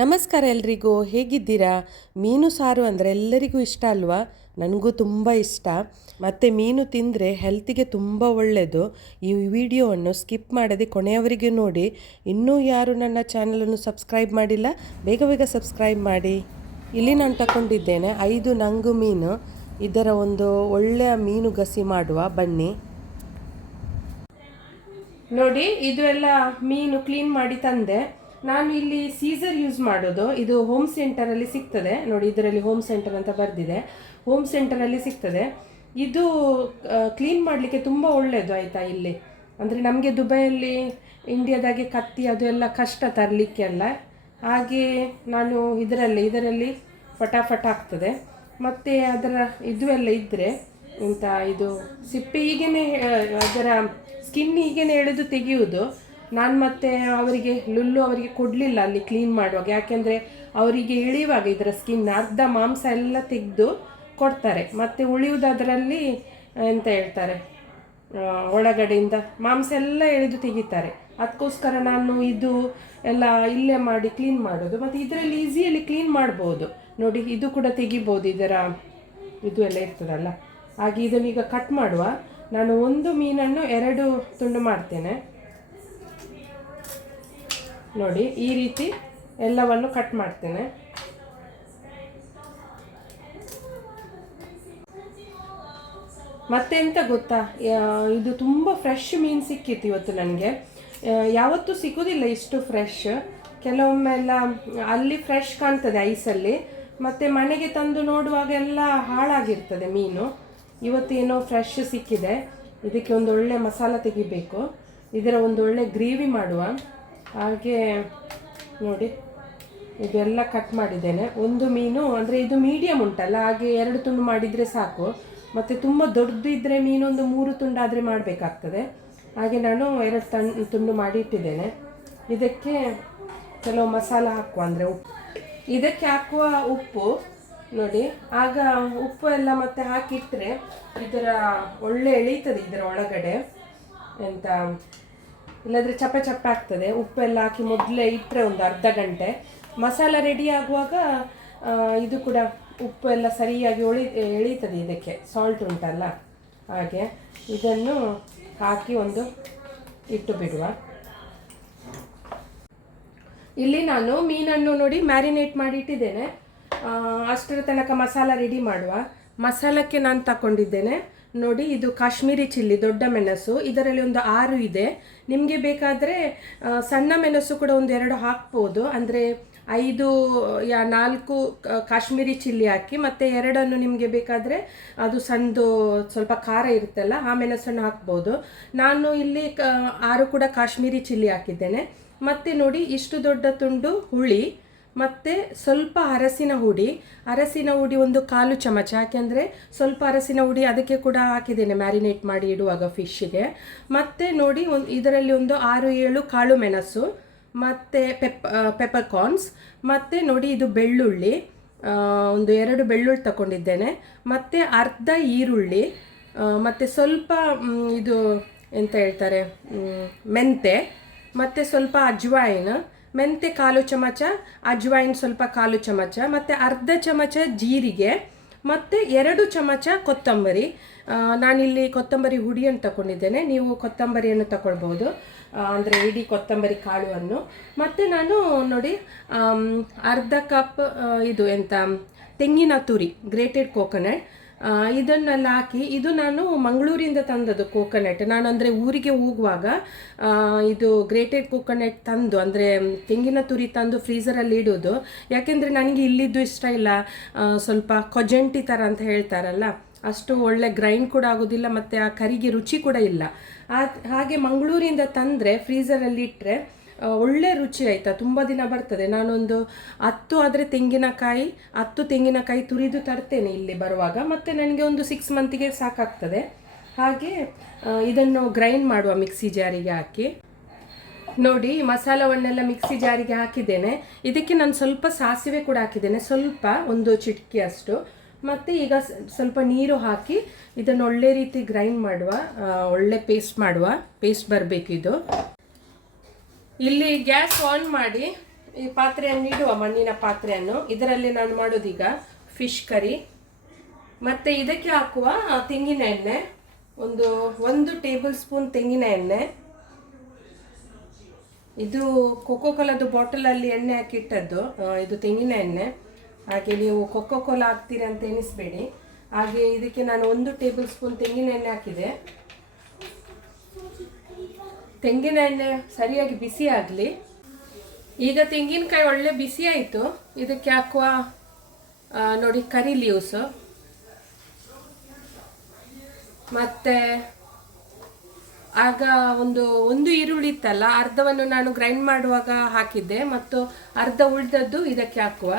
ನಮಸ್ಕಾರ ಎಲ್ರಿಗೂ, ಹೇಗಿದ್ದೀರಾ? ಮೀನು ಸಾರು ಅಂದರೆ ಎಲ್ಲರಿಗೂ ಇಷ್ಟ ಅಲ್ವಾ? ನನಗೂ ತುಂಬ ಇಷ್ಟ. ಮತ್ತು ಮೀನು ತಿಂದರೆ ಹೆಲ್ತಿಗೆ ತುಂಬ ಒಳ್ಳೆಯದು ಈ ವಿಡಿಯೋವನ್ನು ಸ್ಕಿಪ್ ಮಾಡದೆ ಕೊನೆಯವರಿಗೆ ನೋಡಿ. ಇನ್ನೂ ಯಾರು ನನ್ನ ಚಾನಲನ್ನು ಸಬ್ಸ್ಕ್ರೈಬ್ ಮಾಡಿಲ್ಲ, ಬೇಗ ಬೇಗ ಸಬ್ಸ್ಕ್ರೈಬ್ ಮಾಡಿ. ಇಲ್ಲಿ ನಾನು ತಗೊಂಡಿದ್ದೇನೆ ಐದು ನಂಗು ಮೀನು. ಇದರ ಒಂದು ಒಳ್ಳೆಯ ಮೀನು ಗಸಿ ಮಾಡುವ ಬನ್ನಿ. ನೋಡಿ, ಇದು ಎಲ್ಲ ಮೀನು ಕ್ಲೀನ್ ಮಾಡಿ ತಂದೆ. ನಾನು ಇಲ್ಲಿ ಸೀಸರ್ ಯೂಸ್ ಮಾಡೋದು. ಇದು ಹೋಮ್ ಸೆಂಟರಲ್ಲಿ ಸಿಗ್ತದೆ. ನೋಡಿ, ಇದರಲ್ಲಿ ಹೋಮ್ ಸೆಂಟರ್ ಅಂತ ಬರೆದಿದೆ. ಹೋಮ್ ಸೆಂಟರಲ್ಲಿ ಸಿಗ್ತದೆ. ಇದು ಕ್ಲೀನ್ ಮಾಡಲಿಕ್ಕೆ ತುಂಬ ಒಳ್ಳೆಯದು ಆಯಿತಾ ಇಲ್ಲಿ? ಅಂದರೆ ನಮಗೆ ದುಬೈಯಲ್ಲಿ ಇಂಡಿಯಾದಾಗೆ ಕತ್ತಿ ಅದು ಎಲ್ಲ ಕಷ್ಟ ತರಲಿಕ್ಕೆಲ್ಲ ಹಾಗೆ ನಾನು ಇದರಲ್ಲಿ ಇದರಲ್ಲಿ ಫಟಾಫಟ್ ಆಗ್ತದೆ ಮತ್ತು ಅದರ ಇದು ಎಲ್ಲ ಇದ್ದರೆ ಇಂಥ ಇದು, ಸಿಪ್ಪೆ ಹೀಗೇನೆ ಅದರ ಸ್ಕಿನ್ ಹೀಗೇನೆ ಎಳೆದು ತೆಗೆಯುವುದು. ನಾನು ಮತ್ತೆ ಅವರಿಗೆ ಲುಲ್ಲು ಅವರಿಗೆ ಕೊಡಲಿಲ್ಲ ಅಲ್ಲಿ ಕ್ಲೀನ್ ಮಾಡುವಾಗ. ಯಾಕೆಂದರೆ ಅವರಿಗೆ ಇಳಿಯುವಾಗ ಇದರ ಸ್ಕಿನ್ ಅರ್ಧ ಮಾಂಸ ಎಲ್ಲ ತೆಗೆದು ಕೊಡ್ತಾರೆ. ಮತ್ತು ಉಳಿಯುವುದರಲ್ಲಿ ಎಂತ ಹೇಳ್ತಾರೆ? ಒಳಗಡೆಯಿಂದ ಮಾಂಸ ಎಲ್ಲ ಎಳೆದು ತೆಗಿತಾರೆ. ಅದಕ್ಕೋಸ್ಕರ ನಾನು ಇದು ಎಲ್ಲ ಇಲ್ಲೇ ಮಾಡಿ ಕ್ಲೀನ್ ಮಾಡೋದು. ಮತ್ತು ಇದರಲ್ಲಿ ಈಸಿಯಲ್ಲಿ ಕ್ಲೀನ್ ಮಾಡ್ಬೋದು. ನೋಡಿ, ಇದು ಕೂಡ ತೆಗಿಬೋದು ಇದರ ಇದು ಎಲ್ಲ ಇರ್ತದಲ್ಲ. ಹಾಗೆ ಇದನ್ನೀಗ ಕಟ್ ಮಾಡುವ. ನಾನು ಒಂದು ಮೀನನ್ನು ಎರಡು ತುಂಡು ಮಾಡ್ತೇನೆ. ನೋಡಿ, ಈ ರೀತಿ ಎಲ್ಲವನ್ನು ಕಟ್ ಮಾಡ್ತೇನೆ. ಮತ್ತೆ ಎಂತ ಗೊತ್ತಾ ಇದು ತುಂಬ ಫ್ರೆಶ್ ಮೀನು ಸಿಕ್ಕಿತ್ತು ಇವತ್ತು ನನಗೆ. ಯಾವತ್ತೂ ಸಿಗೋದಿಲ್ಲ ಇಷ್ಟು ಫ್ರೆಶ್ ಕೆಲವೊಮ್ಮೆ ಎಲ್ಲ ಅಲ್ಲಿ ಫ್ರೆಶ್ ಕಾಣ್ತದೆ ಐಸಲ್ಲಿ. ಮತ್ತು ಮನೆಗೆ ತಂದು ನೋಡುವಾಗ ಎಲ್ಲ ಹಾಳಾಗಿರ್ತದೆ ಮೀನು. ಇವತ್ತೇನೋ ಫ್ರೆಶ್ ಸಿಕ್ಕಿದೆ. ಇದಕ್ಕೆ ಒಂದು ಒಳ್ಳೆ ಮಸಾಲ ತೆಗಿಬೇಕು. ಇದರ ಒಂದು ಒಳ್ಳೆ ಗ್ರೇವಿ ಮಾಡುವ. ಹಾಗೆ ನೋಡಿ, ಇದೆಲ್ಲ ಕಟ್ ಮಾಡಿದ್ದೇನೆ. ಒಂದು ಮೀನು, ಅಂದರೆ ಇದು ಮೀಡಿಯಮ್ ಉಂಟಲ್ಲ, ಹಾಗೆ ಎರಡು ತುಂಡು ಮಾಡಿದರೆ ಸಾಕು. ಮತ್ತು ತುಂಬ ದೊಡ್ಡದು ಇದ್ದರೆ ಮೀನೊಂದು ಮೂರು ತುಂಡಾದರೆ ಮಾಡಬೇಕಾಗ್ತದೆ. ಹಾಗೆ ನಾನು ಎರಡು ತಣ್ ತುಂಡು ಮಾಡಿ ಇಟ್ಟಿದ್ದೇನೆ ಇದಕ್ಕೆ ಕೆಲವು ಮಸಾಲ ಹಾಕುವ, ಅಂದರೆ ಉಪ್ಪು. ಇದಕ್ಕೆ ಹಾಕುವ ಉಪ್ಪು, ನೋಡಿ, ಆಗ ಉಪ್ಪು ಎಲ್ಲ ಮತ್ತೆ ಹಾಕಿಟ್ಟರೆ ಇದರ ಒಳ್ಳೆ ಎಳೀತದೆ ಇದರ ಒಳಗಡೆ. ಎಂತ ಇಲ್ಲಾಂದರೆ ಚಪ್ಪೆ ಚಪ್ಪೆ ಆಗ್ತದೆ. ಉಪ್ಪೆಲ್ಲ ಹಾಕಿ ಮೊದಲೇ ಇಟ್ಟರೆ ಒಂದು ಅರ್ಧ ಗಂಟೆ. ಮಸಾಲ ರೆಡಿ ಆಗುವಾಗ ಇದು ಕೂಡ ಉಪ್ಪು ಎಲ್ಲ ಸರಿಯಾಗಿ ಒಳಿ, ಎಳೀತದೆ ಇದಕ್ಕೆ. ಸಾಲ್ಟ್ ಉಂಟಲ್ಲ, ಹಾಗೆ. ಇದನ್ನು ಹಾಕಿ ಒಂದು ಇಟ್ಟು ಬಿಡುವ. ಇಲ್ಲಿ ನಾನು ಮೀನನ್ನು ನೋಡಿ ಮ್ಯಾರಿನೇಟ್ ಮಾಡಿ ಇಟ್ಟಿದ್ದೇನೆ. ಅಷ್ಟರ ತನಕ ಮಸಾಲ ರೆಡಿ ಮಾಡುವ. ಮಸಾಲಕ್ಕೆ ನಾನು ತಗೊಂಡಿದ್ದೇನೆ ನೋಡಿ, ಇದು ಕಾಶ್ಮೀರಿ ಚಿಲ್ಲಿ, ದೊಡ್ಡ ಮೆಣಸು. ಇದರಲ್ಲಿ ಒಂದು ಆರು ಇದೆ. ನಿಮಗೆ ಬೇಕಾದರೆ ಸಣ್ಣ ಮೆಣಸು ಕೂಡ ಒಂದು ಎರಡು ಹಾಕ್ಬೋದು. ಅಂದರೆ ಐದು, ಯಾ, ನಾಲ್ಕು ಕಾಶ್ಮೀರಿ ಚಿಲ್ಲಿ ಹಾಕಿ, ಮತ್ತು ಎರಡನ್ನು ನಿಮಗೆ ಬೇಕಾದರೆ ಅದು ಸಣ್ಣದು ಸ್ವಲ್ಪ ಖಾರ ಇರುತ್ತಲ್ಲ, ಆ ಮೆಣಸನ್ನು ಹಾಕ್ಬೋದು. ನಾನು ಇಲ್ಲಿ ಆರು ಕೂಡ ಕಾಶ್ಮೀರಿ ಚಿಲ್ಲಿ ಹಾಕಿದ್ದೇನೆ. ಮತ್ತು ನೋಡಿ, ಇಷ್ಟು ದೊಡ್ಡ ತುಂಡು ಹುಳಿ. ಮತ್ತು ಸ್ವಲ್ಪ ಅರಸಿನ ಹುಡಿ ಅರಸಿನ ಹುಡಿ ಒಂದು ಕಾಲು ಚಮಚ, ಯಾಕೆಂದರೆ ಸ್ವಲ್ಪ ಅರಸಿನ ಹುಡಿ ಅದಕ್ಕೆ ಕೂಡ ಹಾಕಿದ್ದೇನೆ, ಮ್ಯಾರಿನೇಟ್ ಮಾಡಿ ಇಡುವಾಗ ಫಿಶ್ಗೆ ಮತ್ತು ನೋಡಿ ಒಂದು ಇದರಲ್ಲಿ ಒಂದು ಆರು, ಏಳು ಕಾಳು ಮೆಣಸು, ಮತ್ತು ಪೆಪ್ ಪೆಪರ್ಕಾರ್ನ್ಸ್ ಮತ್ತು ನೋಡಿ ಇದು ಬೆಳ್ಳುಳ್ಳಿ ಒಂದು ಎರಡು ಬೆಳ್ಳುಳ್ಳಿ ತಗೊಂಡಿದ್ದೇನೆ ಮತ್ತು ಅರ್ಧ ಈರುಳ್ಳಿ ಮತ್ತು ಸ್ವಲ್ಪ ಇದು ಎಂತ ಹೇಳ್ತಾರೆ ಮೆಂತೆ, ಮತ್ತು ಸ್ವಲ್ಪ ಅಜ್ವಾಯಿನ್ ಮೆಂತೆ ಕಾಲು ಚಮಚ, ಅಜ್ವಾಯಿನ್ ಸ್ವಲ್ಪ ಕಾಲು ಚಮಚ, ಮತ್ತು ಅರ್ಧ ಚಮಚ ಜೀರಿಗೆ, ಮತ್ತು ಎರಡು ಚಮಚ ಕೊತ್ತಂಬರಿ. ನಾನಿಲ್ಲಿ ಕೊತ್ತಂಬರಿ ಹುಡಿಯನ್ನು ತಗೊಂಡಿದ್ದೇನೆ ನೀವು ಕೊತ್ತಂಬರಿಯನ್ನು ತಗೊಳ್ಬೋದು ಅಂದರೆ ಇಡೀ ಕೊತ್ತಂಬರಿ ಕಾಳುವನ್ನು. ಮತ್ತು ನಾನು ನೋಡಿ ಅರ್ಧ ಕಪ್ ಇದು ಎಂತ, ತೆಂಗಿನ ತುರಿ, ಗ್ರೇಟೆಡ್ ಕೋಕೋನಟ್. ಇದನ್ನೆಲ್ಲ ಹಾಕಿ, ಇದು ನಾನು ಮಂಗಳೂರಿಂದ ತಂದದ್ದು ಕೋಕೋನಟ್ ನಾನು ಅಂದರೆ ಊರಿಗೆ ಹೋಗುವಾಗ ಇದು ಗ್ರೇಟೆಡ್ ಕೋಕೋನಟ್ ತಂದು, ಅಂದರೆ ತೆಂಗಿನ ತುರಿ ತಂದು ಫ್ರೀಸರಲ್ಲಿ ಇಡೋದು. ಯಾಕೆಂದರೆ ನನಗೆ ಇಲ್ಲಿದ್ದು ಇಷ್ಟ ಇಲ್ಲ ಸ್ವಲ್ಪ ಕೊಜಂಟಿ ಥರ ಅಂತ ಹೇಳ್ತಾರಲ್ಲ, ಅಷ್ಟು ಒಳ್ಳೆ ಗ್ರೈಂಡ್ ಕೂಡ ಆಗೋದಿಲ್ಲ, ಮತ್ತು ಆ ಕರಿಗೆ ರುಚಿ ಕೂಡ ಇಲ್ಲ. ಹಾಗೆ ಮಂಗಳೂರಿಂದ ತಂದರೆ ಫ್ರೀಸರಲ್ಲಿ ಇಟ್ಟರೆ ಒಳ್ಳೆ ರುಚಿ ಆಯಿತಾ? ತುಂಬ ದಿನ ಬರ್ತದೆ. ನಾನೊಂದು ಹತ್ತು ಆದರೆ ತೆಂಗಿನಕಾಯಿ, ಹತ್ತು ತೆಂಗಿನಕಾಯಿ ತುರಿದು ತರ್ತೇನೆ ಇಲ್ಲಿ ಬರುವಾಗ. ಮತ್ತು ನನಗೆ ಒಂದು ಸಿಕ್ಸ್ ಮಂತಿಗೆ ಸಾಕಾಗ್ತದೆ. ಹಾಗೆ ಇದನ್ನು ಗ್ರೈಂಡ್ ಮಾಡುವ ಮಿಕ್ಸಿ ಜಾರಿಗೆ ಹಾಕಿ. ನೋಡಿ, ಮಸಾಲವನ್ನೆಲ್ಲ ಮಿಕ್ಸಿ ಜಾರಿಗೆ ಹಾಕಿದ್ದೇನೆ. ಇದಕ್ಕೆ ನಾನು ಸ್ವಲ್ಪ ಸಾಸಿವೆ ಕೂಡ ಹಾಕಿದ್ದೇನೆ. ಸ್ವಲ್ಪ, ಒಂದು ಚಿಟಕಿ ಅಷ್ಟು. ಮತ್ತು ಈಗ ಸ್ವಲ್ಪ ನೀರು ಹಾಕಿ ಇದನ್ನು ಒಳ್ಳೆ ರೀತಿ ಗ್ರೈಂಡ್ ಮಾಡುವ ಒಳ್ಳೆ ಪೇಸ್ಟ್ ಮಾಡುವ ಪೇಸ್ಟ್ ಬರಬೇಕು ಇಲ್ಲಿ ಗ್ಯಾಸ್ ಆನ್ ಮಾಡಿ ಈ ಪಾತ್ರೆಯನ್ನು ಇಡುವ ಮಣ್ಣಿನ ಪಾತ್ರೆಯನ್ನು. ಇದರಲ್ಲಿ ನಾನು ಮಾಡೋದೀಗ ಫಿಶ್ ಕರಿ. ಮತ್ತು ಇದಕ್ಕೆ ಹಾಕುವ ತೆಂಗಿನ ಎಣ್ಣೆ. ಒಂದು ಒಂದು ಟೇಬಲ್ ಸ್ಪೂನ್ ತೆಂಗಿನ ಎಣ್ಣೆ. ಇದು ಕೊಕೋ ಕೋಲಾದು ಬಾಟಲಲ್ಲಿ ಎಣ್ಣೆ ಹಾಕಿಟ್ಟದ್ದು. ಇದು ತೆಂಗಿನ ಎಣ್ಣೆ. ಹಾಗೆ ನೀವು ಕೊಕೋ ಕೋಲಾ ಹಾಕ್ತೀರಿ ಅಂತ ಎನಿಸ್ಬೇಡಿ ಹಾಗೆ ಇದಕ್ಕೆ ನಾನು ಒಂದು ಟೇಬಲ್ ಸ್ಪೂನ್ ತೆಂಗಿನ ಎಣ್ಣೆ ಹಾಕಿದೆ. ತೆಂಗಿನ ಎಣ್ಣೆ ಸರಿಯಾಗಿ ಬಿಸಿ ಆಗಲಿ. ಈಗ ತೆಂಗಿನಕಾಯಿ ಒಳ್ಳೆ ಬಿಸಿ ಆಯಿತು. ಇದಕ್ಕೆ ಹಾಕುವ ನೋಡಿ ಕರಿ ಲೀವ್ಸ್ ಮತ್ತೆ ಆಗ ಒಂದು ಒಂದು ಈರುಳ್ಳಿ ಇತ್ತಲ್ಲ, ಅರ್ಧವನ್ನು ನಾನು ಗ್ರೈಂಡ್ ಮಾಡುವಾಗ ಹಾಕಿದ್ದೆ. ಮತ್ತು ಅರ್ಧ ಉಳಿದದ್ದು ಇದಕ್ಕೆ ಹಾಕುವ.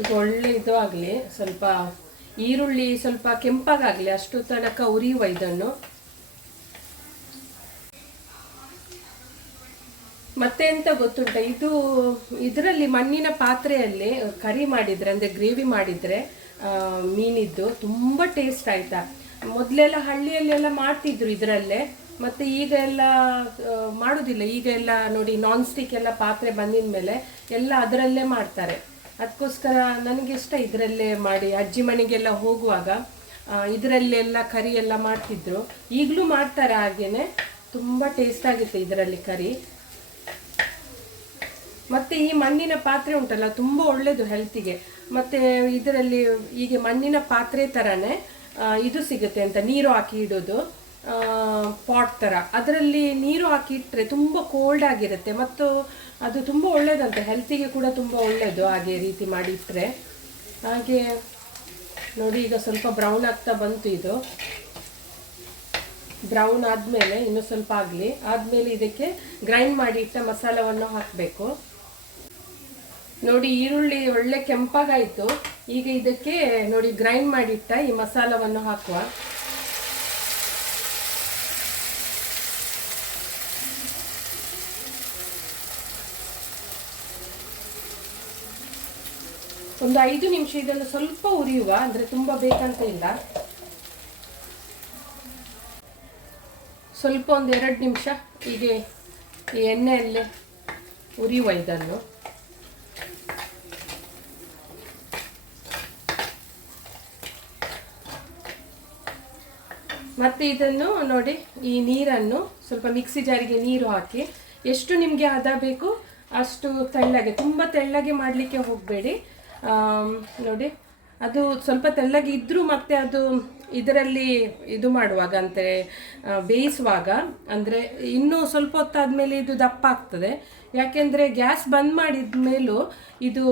ಈಗ ಒಳ್ಳೆ ಇದು ಆಗಲಿ, ಸ್ವಲ್ಪ ಈರುಳ್ಳಿ ಸ್ವಲ್ಪ ಕೆಂಪಾಗಲಿ ಅಷ್ಟು ತನಕ ಉರಿಯುವ ಇದನ್ನು. ಮತ್ತೆ ಎಂತ ಗೊತ್ತುಂಟ? ಇದು ಇದರಲ್ಲಿ ಮಣ್ಣಿನ ಪಾತ್ರೆಯಲ್ಲಿ ಕರಿ ಮಾಡಿದ್ರೆ, ಅಂದ್ರೆ ಗ್ರೇವಿ ಮಾಡಿದ್ರೆ ಮೀನಿದ್ದು ತುಂಬಾ ಟೇಸ್ಟ್ ಆಯ್ತಾ? ಮೊದಲೆಲ್ಲ ಹಳ್ಳಿಯಲ್ಲೆಲ್ಲ ಮಾಡ್ತಿದ್ರು ಇದರಲ್ಲೇ, ಮತ್ತೆ ಈಗ ಎಲ್ಲ ಮಾಡೋದಿಲ್ಲ. ಈಗ ಎಲ್ಲ ನೋಡಿ ನಾನ್ ಸ್ಟಿಕ್ ಎಲ್ಲ ಪಾತ್ರೆ ಬಂದಿದ ಮೇಲೆ ಎಲ್ಲ ಅದರಲ್ಲೇ ಮಾಡ್ತಾರೆ. ಅದಕ್ಕೋಸ್ಕರ ಇಷ್ಟ ಇದರಲ್ಲೇ ಮಾಡಿ, ಅಜ್ಜಿ ಮನೆಗೆಲ್ಲ ಹೋಗುವಾಗ ಇದರಲ್ಲೆಲ್ಲ ಕರಿ ಎಲ್ಲ ಮಾಡ್ತಿದ್ರು. ಈಗಲೂ ಮಾಡ್ತಾರೆ ಹಾಗೇನೆ. ತುಂಬ ಟೇಸ್ಟ್ ಆಗುತ್ತೆ ಇದರಲ್ಲಿ ಕರಿ. ಮತ್ತೆ ಈ ಮಣ್ಣಿನ ಪಾತ್ರೆ ಉಂಟಲ್ಲ, ತುಂಬ ಒಳ್ಳೆಯದು ಹೆಲ್ತಿಗೆ ಮತ್ತೆ ಇದರಲ್ಲಿ ಹೀಗೆ ಮಣ್ಣಿನ ಪಾತ್ರೆ ಥರನೇ ಇದು ಸಿಗುತ್ತೆ ಅಂತ, ನೀರು ಹಾಕಿ ಇಡೋದು. ಪಾಟ್ ಥರ ಅದರಲ್ಲಿ ನೀರು ಹಾಕಿ ಇಟ್ಟರೆ ತುಂಬ ಕೋಲ್ಡ್ ಆಗಿರುತ್ತೆ. ಮತ್ತು ಅದು ತುಂಬ ಒಳ್ಳೆಯದಂತೆ ಹೆಲ್ತಿಗೆ ಕೂಡ ತುಂಬ ಒಳ್ಳೆಯದು ಹಾಗೆ ರೀತಿ ಮಾಡಿ ಇಟ್ಟರೆ ಹಾಗೆ ನೋಡಿ, ಈಗ ಸ್ವಲ್ಪ ಬ್ರೌನ್ ಆಗ್ತಾ ಬಂತು ಇದು. ಬ್ರೌನ್ ಆದಮೇಲೆ ಇನ್ನೂ ಸ್ವಲ್ಪ ಆಗಲಿ. ಆದಮೇಲೆ ಇದಕ್ಕೆ ಗ್ರೈಂಡ್ ಮಾಡಿ ಇಟ್ಟ ಮಸಾಲವನ್ನು ಹಾಕಬೇಕು. ನೋಡಿ, ಈರುಳ್ಳಿ ಒಳ್ಳೆ ಕೆಂಪಾಗಾಯಿತು. ಈಗ ಇದಕ್ಕೆ ನೋಡಿ ಗ್ರೈಂಡ್ ಮಾಡಿಟ್ಟ ಈ ಮಸಾಲವನ್ನು ಹಾಕುವ. ಒಂದು ಐದು ನಿಮಿಷ ಇದನ್ನು ಸ್ವಲ್ಪ ಉರಿಯುವ, ಅಂದರೆ ತುಂಬ ಬೇಕಂತ ಇಲ್ಲ. ಸ್ವಲ್ಪ ಒಂದು ಎರಡು ನಿಮಿಷ ಹೀಗೆ ಈ ಎಣ್ಣೆಯಲ್ಲೇ ಉರಿಯುವ ಇದನ್ನು. ಮತ್ತೆ ಇದನ್ನು ನೋಡಿ, ಈ ನೀರನ್ನು ಸ್ವಲ್ಪ ಮಿಕ್ಸಿ ಜಾರಿಗೆ ನೀರು ಹಾಕಿ, ಎಷ್ಟು ನಿಮಗೆ ಹದ ಬೇಕು ಅಷ್ಟು ತೆಳ್ಳಗೆ, ತುಂಬ ತೆಳ್ಳಗೆ ಮಾಡಲಿಕ್ಕೆ ಹೋಗಬೇಡಿ. ನೋಡಿ. ಅದು ಸ್ವಲ್ಪ ತೆಳ್ಳಗೆ ಇದ್ದರೂ ಮತ್ತೆ ಅದು ಇದರಲ್ಲಿ ಇದು ಮಾಡುವಾಗ ಅಂದರೆ ಬೇಯಿಸುವಾಗ, ಅಂದರೆ ಇನ್ನೂ ಸ್ವಲ್ಪ ಹೊತ್ತಾದಮೇಲೆ ಇದು ದಪ್ಪ ಆಗ್ತದೆ. ಯಾಕೆಂದರೆ ಗ್ಯಾಸ್ ಬಂದ್ ಮಾಡಿದ ಮೇಲೂ ಇದು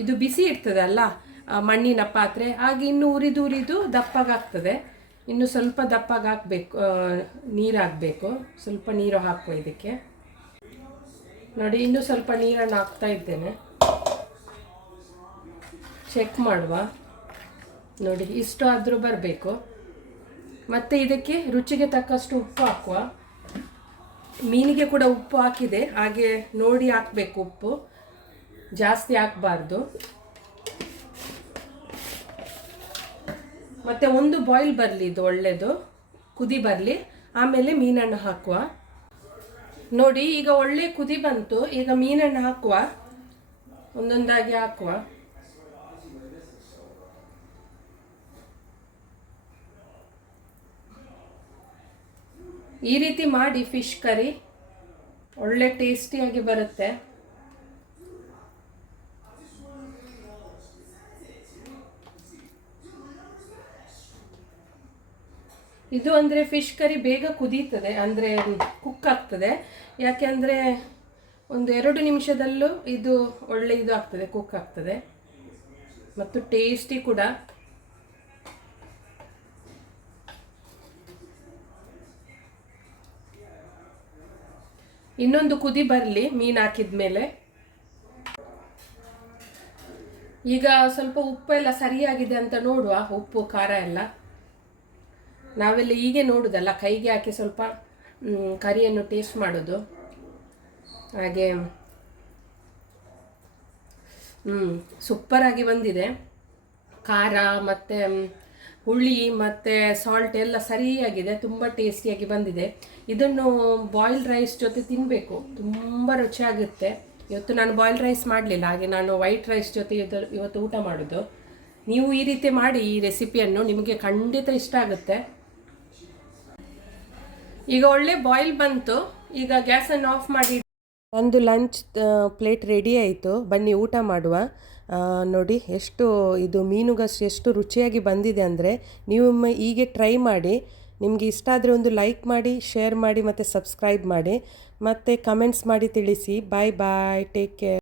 ಇದು ಬಿಸಿ ಇರ್ತದಲ್ಲ ಮಣ್ಣಿನ ಪಾತ್ರೆ. ಹಾಗೆ ಇನ್ನೂ ಉರಿದು ಉರಿದು ದಪ್ಪಗಾಗ್ತದೆ. ಇನ್ನು ಸ್ವಲ್ಪ ದಪ್ಪಗೆ ಹಾಕ್ಬೇಕು ನೀರು ಹಾಕಬೇಕು ಸ್ವಲ್ಪ ನೀರು ಹಾಕುವ ಇದಕ್ಕೆ. ನೋಡಿ, ಇನ್ನೂ ಸ್ವಲ್ಪ ನೀರನ್ನು ಹಾಕ್ತಾ ಇದ್ದೇನೆ. ಚೆಕ್ ಮಾಡುವ. ನೋಡಿ ಇಷ್ಟು ಆದರೂ ಬರಬೇಕು. ಮತ್ತು ಇದಕ್ಕೆ ರುಚಿಗೆ ತಕ್ಕಷ್ಟು ಉಪ್ಪು ಹಾಕುವ. ಮೀನಿಗೆ ಕೂಡ ಉಪ್ಪು ಹಾಕಿದೆ. ಹಾಗೆ ನೋಡಿ ಹಾಕಬೇಕು ಉಪ್ಪು. ಜಾಸ್ತಿ ಹಾಕಬಾರ್ದು. ಮತ್ತೆ ಒಂದು ಬಾಯ್ಲ್ ಬರಲಿ, ಇದು ಒಳ್ಳೆಯದು ಕುದಿ ಬರಲಿ. ಆಮೇಲೆ ಮೀನನ್ನು ಹಾಕುವ. ನೋಡಿ, ಈಗ ಒಳ್ಳೆ ಕುದಿ ಬಂತು. ಈಗ ಮೀನನ್ನು ಹಾಕುವ. ಒಂದೊಂದಾಗಿ ಹಾಕುವ. ಈ ರೀತಿ ಮಾಡಿ ಫಿಶ್ ಕರಿ. ಒಳ್ಳೆ ಟೇಸ್ಟಿಯಾಗಿ ಬರುತ್ತೆ. ಇದು ಅಂದರೆ ಫಿಶ್ ಕರಿ ಬೇಗ ಕುದೀತದೆ, ಅಂದರೆ ಕುಕ್ ಆಗ್ತದೆ. ಯಾಕೆಂದರೆ ಒಂದು ಎರಡು ನಿಮಿಷದಲ್ಲೂ ಇದು ಒಳ್ಳೆ ಇದು ಆಗ್ತದೆ ಕುಕ್ ಆಗ್ತದೆ. ಮತ್ತು ಟೇಸ್ಟಿ ಕೂಡ. ಇನ್ನೊಂದು ಕುದಿ ಬರಲಿ, ಮೀನು ಹಾಕಿದ ಮೇಲೆ. ಈಗ ಸ್ವಲ್ಪ ಉಪ್ಪು ಎಲ್ಲ ಸರಿಯಾಗಿದೆ ಅಂತ ನೋಡುವ, ಉಪ್ಪು, ಖಾರ ಎಲ್ಲ. ನಾವೆಲ್ಲ ಹೀಗೆ ನೋಡೋದಲ್ಲ, ಕೈಗೆ ಹಾಕಿ ಸ್ವಲ್ಪ ಕರಿಯನ್ನು ಟೇಸ್ಟ್ ಮಾಡೋದು. ಹಾಗೆ ಹ್ಞೂ ಸೂಪರಾಗಿ ಬಂದಿದೆ. ಖಾರ ಮತ್ತು ಹುಳಿ ಮತ್ತು ಸಾಲ್ಟ್ ಎಲ್ಲ ಸರಿಯಾಗಿದೆ, ತುಂಬ ಟೇಸ್ಟಿಯಾಗಿ ಬಂದಿದೆ. ಇದನ್ನು ಬಾಯ್ಲ್ಡ್ ರೈಸ್ ಜೊತೆ ತಿನ್ನಬೇಕು ತುಂಬ ರುಚಿಯಾಗುತ್ತೆ. ಇವತ್ತು ನಾನು ಬಾಯ್ಲ್ಡ್ ರೈಸ್ ಮಾಡಲಿಲ್ಲ, ಹಾಗೆ ನಾನು ವೈಟ್ ರೈಸ್ ಜೊತೆ ಇದು ಇವತ್ತು ಊಟ ಮಾಡೋದು. ನೀವು ಈ ರೀತಿ ಮಾಡಿ ಈ ರೆಸಿಪಿಯನ್ನು ನಿಮಗೆ ಖಂಡಿತ ಇಷ್ಟ ಆಗುತ್ತೆ. ಈಗ ಒಳ್ಳೆ ಬಾಯ್ಲ್ ಬಂತು, ಈಗ ಗ್ಯಾಸನ್ನು ಆಫ್ ಮಾಡಿ. ಒಂದು ಲಂಚ್ ಪ್ಲೇಟ್ ರೆಡಿ ಆಯಿತು, ಬನ್ನಿ ಊಟ ಮಾಡುವ. ನೋಡಿ ಎಷ್ಟು ಇದು ಮೀನುಗಸ್ ಎಷ್ಟು ರುಚಿಯಾಗಿ ಬಂದಿದೆ ಅಂದರೆ ನೀವು ಹೀಗೆ ಟ್ರೈ ಮಾಡಿ, ನಿಮಗೆ ಇಷ್ಟ ಆದರೆ ಒಂದು ಲೈಕ್ ಮಾಡಿ ಶೇರ್ ಮಾಡಿ ಮತ್ತು ಸಬ್ಸ್ಕ್ರೈಬ್ ಮಾಡಿ, ಮತ್ತು ಕಮೆಂಟ್ಸ್ ಮಾಡಿ ತಿಳಿಸಿ. ಬಾಯ್ ಬಾಯ್ ಟೇಕ್ ಕೇರ್